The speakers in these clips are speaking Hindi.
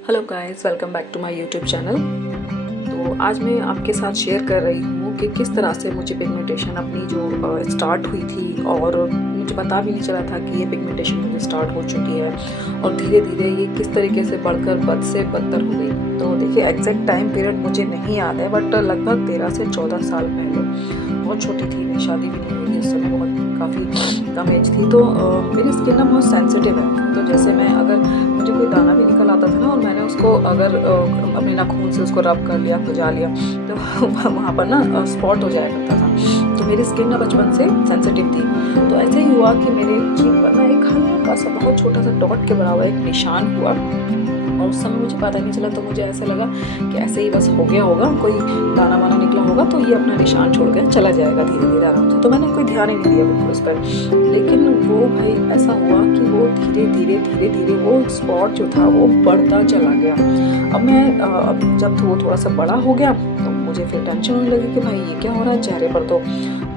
Hello guys, welcome back to my YouTube channel. तो आज मैं आपके साथ शेयर कर रही हूँ कि किस तरह से मुझे पिगमेंटेशन अपनी जो स्टार्ट हुई थी और मुझे पता भी नहीं चला था कि ये पिगमेंटेशन मुझे स्टार्ट हो चुकी है और धीरे धीरे ये किस तरीके से बढ़कर बद से बदतर हो गई। तो देखिए, एग्जैक्ट टाइम पीरियड मुझे नहीं याद है, बट लगभग 13 से 14 साल पहले, बहुत छोटी थी, मेरी शादी भी नहीं हुई थी उस समय, बहुत काफ़ी कम एज थी। तो मेरी स्किन ना बहुत सेंसिटिव है। तो जैसे मैं अगर मुझे कोई दाना भी निकल आता था ना और मैंने उसको अगर अपने नाखून से उसको रब कर लिया, खुजा लिया, तो वहाँ पर ना स्पॉट हो जाया करता था। तो मेरी स्किन ना बचपन से सेंसिटिव थी। तो ऐसे ही हुआ कि मेरे चीक पर ना एक हल्का सा बहुत छोटा सा डॉट के बराबर एक निशान हुआ और उस समय मुझे पता नहीं चला। तो मुझे ऐसा लगा कि ऐसे ही बस हो गया होगा, कोई दाना वाना निकला होगा तो ये अपना निशान छोड़ कर चला जाएगा धीरे धीरे आराम से। तो मैंने कोई ध्यान ही नहीं दिया बिल्कुल उस पर। लेकिन वो भाई ऐसा हुआ कि वो धीरे धीरे वो स्पॉट जो था वो बढ़ता चला गया। अब मैं अब जब वो थोड़ा सा बड़ा हो गया तो मुझे फिर टेंशन होने लगी कि भाई ये क्या हो रहा है, चेहरे पर तो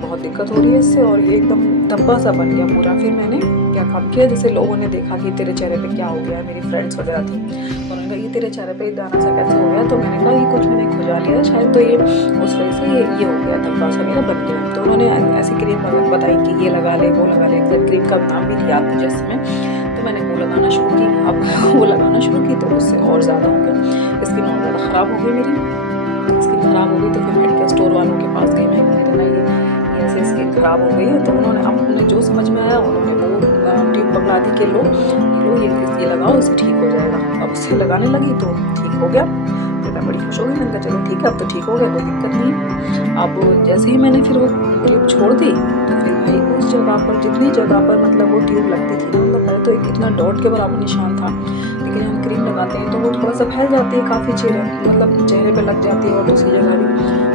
बहुत दिक्कत हो रही है इससे, और ये एकदम धब्बा सा बन गया पूरा। फिर मैंने क्या काम किया, जैसे लोगों ने देखा कि तेरे चेहरे पे क्या हो गया है, मेरी फ्रेंड्स वगैरह थी, उन्होंने कहा ये तेरे चेहरे पे दाना सा कैसे हो गया। तो मैंने कहा ये कुछ मैंने खुजा लिया शायद, तो ये उस वजह से ये हो गया, धब्बा सा मेरा बन गया। तो उन्होंने ऐसी क्रीम बताई कि ये लगा ले, वो लगा ले, एग्जैक्ट क्रीम का नाम भी नहीं याद मुझे इस समय। तो मैंने वो लगाना शुरू की। अब वो लगाना शुरू की तो उससे और ज़्यादा हो गया, स्किन और ज़्यादा ख़राब हो गई मेरी। स्किन ख़राब हो गई तो फिर मेडिकल स्टोर वालों के पास गई मैं, मैंने कहा ये ऐसे स्किन ख़राब हो गई है। तो उन्हें जो समझ में आया उन्होंने वो ट्यूब पकड़ा दी कि लो ये लगाओ, इससे ठीक हो जाएगा। अब उससे लगाने लगी तो ठीक हो गया। फिर मैं बड़ी खुश हो गई, मैंने कहा चलो ठीक है, अब तो ठीक हो गया, कोई दिक्कत नहीं है। अब जैसे ही मैंने फिर वो ट्यूब छोड़ दी तो फिर भाई उस जगह पर, जितनी जगह पर मतलब वो ट्यूब लगती थी ना, मतलब पहले तो इतना डॉट के बराबर निशान था, लेकिन हम क्रीम लगाते हैं तो वो थोड़ा सा फैल जाती है, काफ़ी चेहरे पे लग जाती है और दूसरी जगह भी।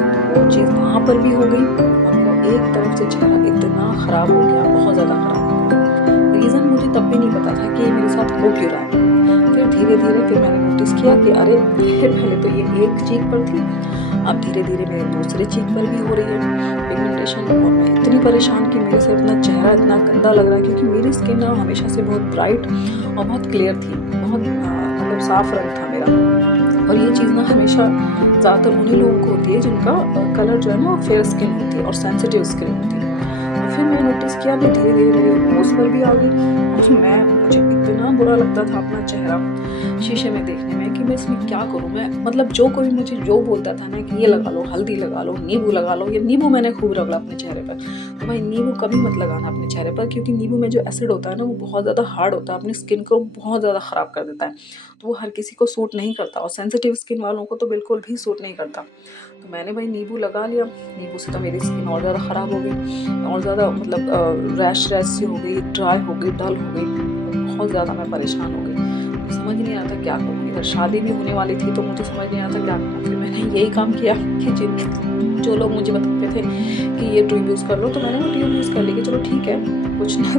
तो वो चीज़ वहाँ पर भी हो गई और वो एक तरफ से चेहरा इतना ख़राब हो गया, बहुत ज़्यादा ख़राब हो गया। रीज़न मुझे तब भी नहीं पता था कि ये मेरे साथ हो क्यों रहा है। फिर धीरे धीरे फिर मैंने नोटिस किया कि अरे पहले तो ये एक चीक पर थी, अब धीरे धीरे मेरे दूसरे चीक पर भी हो रही है पिगमेंटेशन। और मैं इतनी परेशान कि मेरे से अपना चेहरा इतना गंदा लग रहा है, क्योंकि मेरी स्किन ना हमेशा से बहुत ब्राइट और बहुत क्लियर थी, बहुत मतलब साफ रंग था मेरा। और ये चीज़ ना हमेशा ज़्यादातर उन्हीं लोगों को होती है जिनका कलर जो है ना फेयर स्किन होती है और सेंसिटिव स्किन होती है। और फिर मैं नोटिस किया कि धीरे धीरे मेरे नोज़ पर भी आ गई। और मुझे इतना बुरा लगता था अपना चेहरा शीशे में देखने में कि मैं इसमें क्या करूँ। मैं मतलब जो कोई मुझे जो बोलता था ना कि ये लगा लो, हल्दी लगा लो, नींबू लगा लो, ये नींबू मैंने खूब रगड़ा अपने चेहरे पर। तो भाई नींबू कभी मत लगाना अपने चेहरे पर, क्योंकि नींबू में जो एसिड होता है ना वो बहुत ज़्यादा हार्ड होता है, अपनी स्किन को बहुत ज़्यादा ख़राब कर देता है। तो वो हर किसी को सूट नहीं करता और सेंसिटिव स्किन वालों को तो बिल्कुल भी सूट नहीं करता। तो मैंने भाई नींबू लगा लिया। नींबू से तो मेरी स्किन और ज़्यादा ख़राब हो गई, और ज़्यादा मतलब रैश सी हो गई, ड्राई हो गई, डल हो गई, बहुत ज़्यादा मैं परेशान हो गई। समझ नहीं आता क्या करूँ। इधर शादी भी होने वाली थी तो मुझे समझ नहीं आता क्या करूँ। फिर मैंने यही काम किया कि जो लोग मुझे बताते थे कि ये ट्यूब यूज़ कर लो, तो मैंने वो ट्यूब यूज़ कर ली कि चलो ठीक है,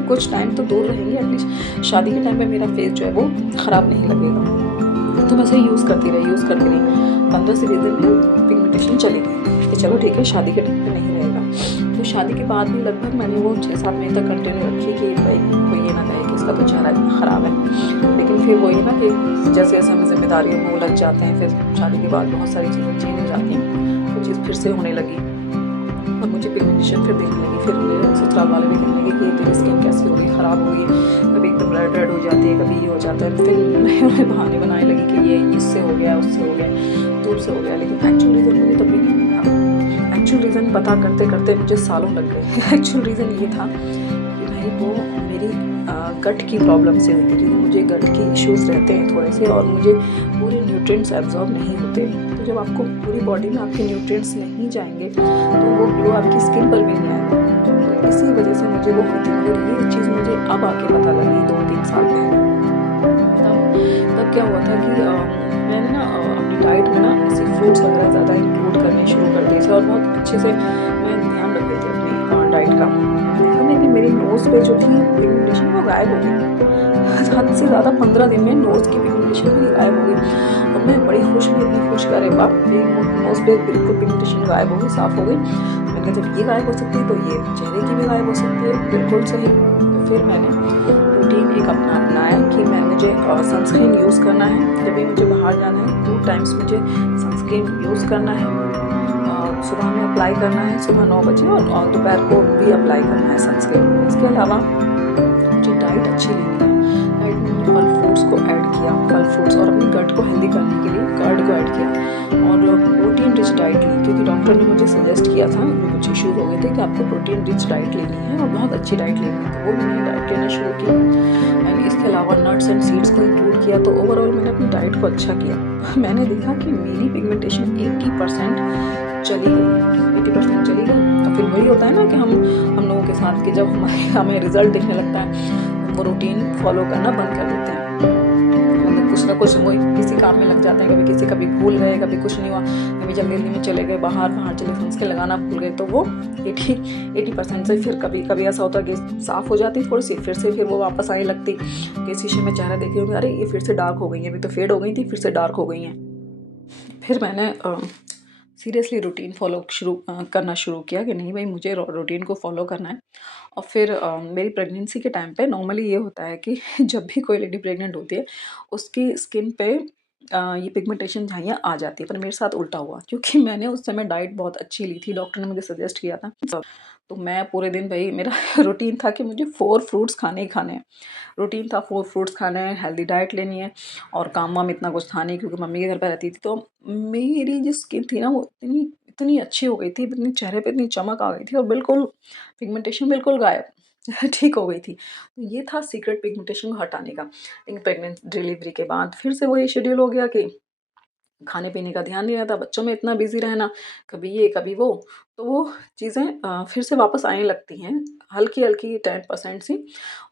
कुछ टाइम तो दूर रहेंगे, एटलीस्ट शादी के टाइम पे मेरा फेस जो है वो ख़राब नहीं लगेगा। तो मैं ऐसे यूज़ करती रही 15 से 20 दिन में पिगमेंटेशन चली गई कि चलो ठीक है, शादी के टाइम पे नहीं रहेगा। तो शादी के बाद भी लगभग मैंने वो 6-7 महीने तक कंटिन्यू रखी कि भाई कोई ये ना कहे कि इसका तो चेहरा इतना ख़राब है। लेकिन फिर वही ना कि जैसे जैसे हमें जिम्मेदारियों में वो लग जाते हैं, फिर शादी के बाद बहुत सारी चीज़ें चेंज हो जाती हैं, वो चीज़ फिर से होने लगी और मुझे पिगमेंटेशन फिर दिखने लगी। फिर मेरे ससुराल वाले भी कहने लगे कि ये तेरी स्किन कैसी हो गई, ख़राब हो गई, कभी एकदम रेड हो जाती है, कभी ये हो जाता है। फिर मैं उन्हें बहाने बनाने लगी कि ये इससे हो गया, उससे हो गया, दूर से हो गया। लेकिन एक्चुअल रीज़न मुझे तब भी नहीं पता। एक्चुअल रीज़न पता करते करते मुझे सालों लग गए। एक्चुअल रीज़न ये था कि भाई वो मेरी गट की प्रॉब्लम से हुई थी, क्योंकि मुझे गट के इश्यूज़ रहते हैं थोड़े से और मुझे पूरे न्यूट्रिएंट्स एब्जॉर्ब नहीं होते। तो जब आपको पूरी बॉडी में आपके न्यूट्रिएंट्स नहीं जाएंगे तो वो ग्लो आपकी स्किन पर भी नहीं आएगा। तो इसी वजह से मुझे वो हुई थी। मगर ये चीज़ मुझे अब आके पता लगी 2-3 साल पहले। तब क्या हुआ था कि मैंने ना अपनी डाइट में ना ऐसे फ्रूट्स वगैरह ज़्यादा इंक्लूड करने शुरू कर दिए थे और बहुत अच्छे से मैं ध्यान रख रही थी अपनी डाइट का। देखा मैंने मेरी नोज़ पे जो थी पिगमेंटेशन वो गायब हो गई। हद से ज़्यादा 15 दिन में नोज़ की पिगमेंटेशन भी गायब हो गई और मैं बड़ी खुश हुई, इतनी खुश, अरे वाह मेरी नोज़ पे बिल्कुल पिगमेंटेशन गायब हो गई, साफ़ हो गई। मैंने कहा जब ये गायब हो सकती है तो ये चेहरे की भी गायब हो सकती है, बिल्कुल सही। तो फिर मैंने रूटीन एक अपनाया कि मुझे सनस्क्रीन यूज़ करना है। जब भी मुझे बाहर जाना है 2 टाइम्स मुझे सनस्क्रीन यूज़ करना है। सुबह में अप्लाई करना है, सुबह 9 बजे, और दोपहर को भी अप्लाई करना है सनस्क्रीन। इसके अलावा मुझे डाइट अच्छी लेनी है। डाइट में मैंने फल फ्रूट्स को ऐड किया, फल फ्रूट्स, और अपनी गट को हेल्दी करने के लिए कर्ड को ऐड किया, और प्रोटीन रिच डाइट ली, क्योंकि डॉक्टर ने मुझे सजेस्ट किया था, जो कुछ इश्यूज हो गए थे, कि आपको प्रोटीन रिच डाइट लेनी है और बहुत अच्छी डाइट लेनी है। तो वो मैंने डाइट लेना शुरू की, एंड इसके अलावा नट्स एंड सीड्स को इंक्लूड किया। तो ओवरऑल मैंने अपनी डाइट को अच्छा किया। मैंने देखा कि मेरी पिगमेंटेशन 80% चली गई, 80% चली गई। और फिर वही होता है ना कि हम लोगों के साथ कि जब हमें रिजल्ट दिखने लगता है, वो रूटीन फॉलो करना बंद कर देते हैं। मतलब कुछ ना कुछ वो किसी काम में लग जाते हैं, कभी भूल गए, कभी कुछ नहीं हुआ, कभी जल्दी में चले गए बाहर चले, सनस्क्रीन लगाना भूल गए, तो वो 80% से फिर कभी ऐसा होता है कि साफ़ हो जाती थोड़ी सी, फिर से वो वापस आने लगती कि शीशे में चेहरा देखे होंगे, अरे ये फिर से डार्क हो गई है, अभी तो फेड हो गई थी, फिर से डार्क हो गई हैं। फिर मैंने सीरियसली रूटीन फॉलो करना शुरू किया कि नहीं भाई, मुझे रूटीन को फॉलो करना है। और फिर मेरी प्रेगनेंसी के टाइम पे नॉर्मली ये होता है कि जब भी कोई लेडी प्रेग्नेंट होती है, उसकी स्किन पे ये पिगमेंटेशन झाइयाँ आ जाती है। पर मेरे साथ उल्टा हुआ, क्योंकि मैंने उस समय डाइट बहुत अच्छी ली थी, डॉक्टर ने मुझे सजेस्ट किया था। तो मैं पूरे दिन भाई, मेरा रूटीन था कि मुझे 4 फ्रूट्स खाने ही खाने हैं। रूटीन था 4 फ्रूट्स खाने हैं, हेल्दी डाइट लेनी है, और काम वाम इतना कुछ था नहीं, क्योंकि मम्मी के घर पे रहती थी। तो मेरी जो स्किन थी ना, वो इतनी इतनी अच्छी हो गई थी, इतनी चेहरे पे इतनी चमक आ गई थी, और बिल्कुल पिगमेंटेशन बिल्कुल गायब। ठीक हो गई थी। तो ये था सीक्रेट पिगमेंटेशन को हटाने का। लेकिन प्रेग्नेंट डिलीवरी के बाद फिर से वही शेड्यूल हो गया कि खाने पीने का ध्यान नहीं रहता, बच्चों में इतना बिजी रहना, कभी ये कभी वो, तो वो चीज़ें फिर से वापस आने लगती हैं, हल्की हल्की 10% सी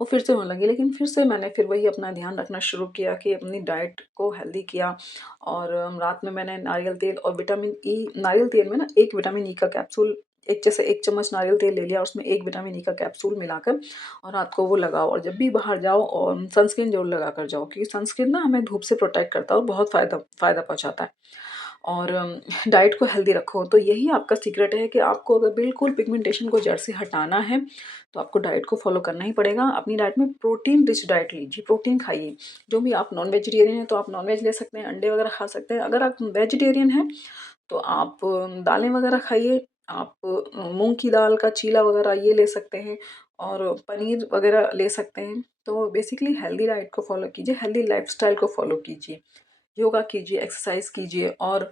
वो फिर से होने लगी। लेकिन फिर से मैंने फिर वही अपना ध्यान रखना शुरू किया कि अपनी डाइट को हेल्दी किया। और रात में मैंने नारियल तेल और विटामिन ई, नारियल तेल में ना एक विटामिन ई का कैप्सूल, एक जैसे 1 चम्मच नारियल तेल ले लिया, उसमें 1 विटामिन ई का कैप्सूल मिलाकर, और रात को वो लगाओ, और जब भी बाहर जाओ और सनस्क्रीन ज़रूर लगा कर जाओ, क्योंकि सनस्क्रीन ना हमें धूप से प्रोटेक्ट करता है और बहुत फ़ायदा पहुँचाता है। और डाइट को हेल्दी रखो, तो यही आपका सीक्रेट है कि आपको अगर बिल्कुल पिगमेंटेशन को जड़ से हटाना है, तो आपको डाइट को फॉलो करना ही पड़ेगा। अपनी डाइट में प्रोटीन रिच डाइट लीजिए, प्रोटीन खाइए। जो भी आप नॉन वेजिटेरियन हैं, तो आप नॉन वेज ले सकते हैं, अंडे वगैरह खा सकते हैं। अगर आप वेजिटेरियन हैं, तो आप दालें वगैरह खाइए। आप मूँग की दाल का चीला वगैरह ये ले सकते हैं, और पनीर वगैरह ले सकते हैं। तो बेसिकली हेल्दी डाइट को फॉलो कीजिए, हेल्दी लाइफ़स्टाइल को फॉलो कीजिए। योगा कीजिए, एक्सरसाइज़ कीजिए, और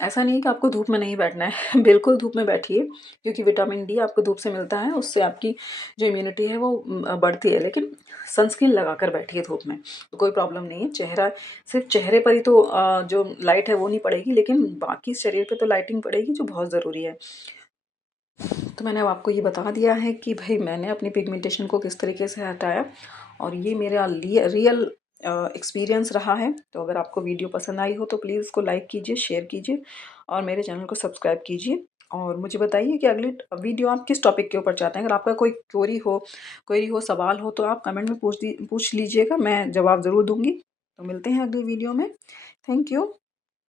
ऐसा नहीं है कि आपको धूप में नहीं बैठना है। बिल्कुल धूप में बैठिए, क्योंकि विटामिन डी आपको धूप से मिलता है, उससे आपकी जो इम्यूनिटी है वो बढ़ती है। लेकिन सनस्क्रीन लगाकर बैठिए धूप में, तो कोई प्रॉब्लम नहीं है। सिर्फ़ चेहरे पर ही तो जो लाइट है वो नहीं पड़ेगी, लेकिन बाकी शरीर पे तो लाइटिंग पड़ेगी, जो बहुत ज़रूरी है। तो मैंने अब आपको ये बता दिया है कि भई मैंने अपनी पिगमेंटेशन को किस तरीके से हटाया, और ये मेरा रियल एक्सपीरियंस रहा है। तो अगर आपको वीडियो पसंद आई हो, तो प्लीज़ इसको लाइक कीजिए, शेयर कीजिए, और मेरे चैनल को सब्सक्राइब कीजिए। और मुझे बताइए कि अगली वीडियो आप किस टॉपिक के ऊपर चाहते हैं। अगर आपका कोई क्वेरी हो, सवाल हो, तो आप कमेंट में पूछ लीजिएगा, मैं जवाब ज़रूर दूँगी। तो मिलते हैं अगली वीडियो में। Thank you.